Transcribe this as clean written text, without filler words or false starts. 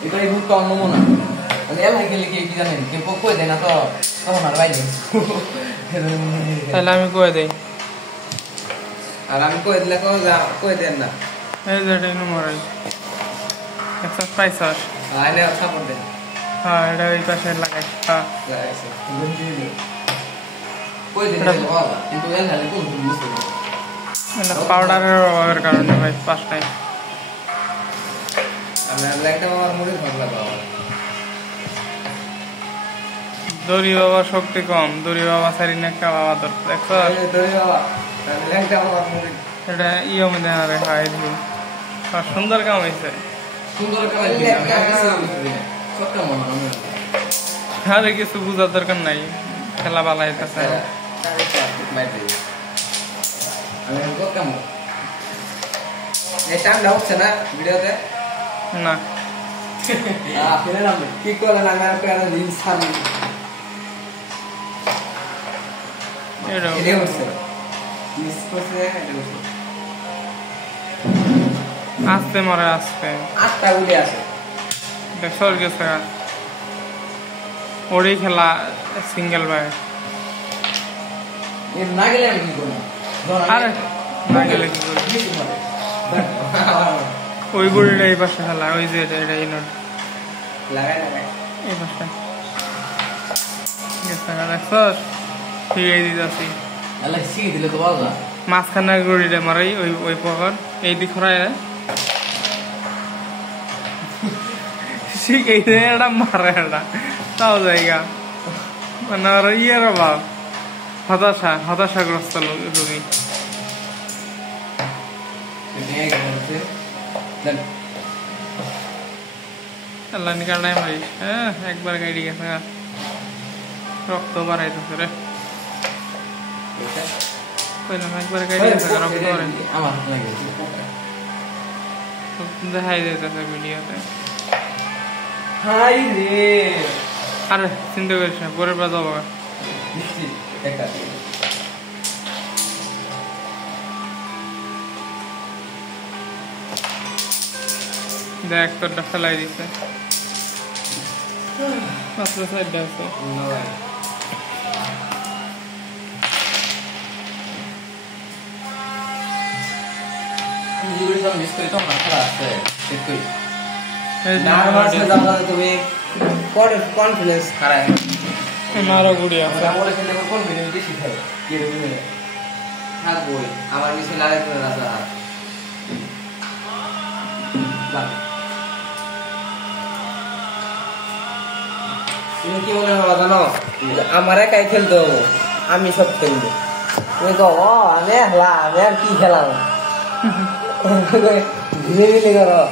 এটাই খুব কম নমুনা মানে এলাই গেলে কি জানেন কেউ কই দেয় না তো তখন আর বাইরে তাহলে আমি কয়ে দেই আর আমি কই দিলে কই দেন না এই যে এটা নম্বর একশো পাইছাস আইনে সাপোর্ট দেন হ্যাঁ এটা ওই পাশে লাগাই হ্যাঁ কই দেন বাবা কিন্তু এলাই কোন বুঝতে এটা পাউডারের অভাবের কারণে ভাই পাস নাই আমি লাইটটা আমার মুড়ে ভাগ লাগাও দড়ি বাবা শক্তি কম দড়ি বাবা সারিনে একটা বাবা ধর দেখছো দড়ি বাবা লাইটটা আমার মুড়ে এটা ইয়ে মধ্যে আরে হাই দিও আর সুন্দর কাম হইছে সুন্দর কাম হইছে আমি কিছু ছোট মনে হয় আরে কিছু বুঝার দরকার নাই খেলা ভালো হইতাছে আমি কত কাম এই টাইমটা হচ্ছে না ভিডিওতে না আপনি না কি করলেন আমি আর পেয়ারা দিন সামনে এটা হচ্ছে মিস করছে এটা হচ্ছে আস্তে মরে আস্তে আটটা গুলি আছে দেখছর গেছে ওরই খেলা সিঙ্গেল ভাই এর না গেলে আমি কি করব আরে না গেলে কি করব ওই গুলিটা এই পাশে খেলা ওই যে এটা ইনোড লাগাই এই পাশে গেছে দেখছর ঠিক এই দিতাছি আল্লাহ শিখে দিলে তো ভালো মাঝখানে গুলিটা মারাই ওই ওই পকর এই দিক খরায় শিখেই দে এটা মারে এটা তাও জায়গা মানে আর ইয়ের অভাব হতাশাগ্রস্ত রোগী আল্লাহ নিকাল নাই মারিস হ্যাঁ একবার গাড়ি গেছে রক্ত বাড়াইতেছে রে কইলাম একবার গাড়ি গেছে রক্ত বাড়াই দেখাই দিতেছে ভিডিওতে হাই রে আরে চিন্তা করিস না পরের বার যাবো দেখ তোরটা ফেলাই দিছে মাত্র সাইডটা আছে তুমি কনফিডেন্স হারায় মারো গুড়ি আছে কনফিডেন্স বেশি থাকে থাকবই আমার কিছু লাগে তুমি কি মনে হয় জানো আমার একাই খেলতে হবো আমি সব খেলবো তুমি তো আমি আর কি খেলাম ঘুরে গেলে করো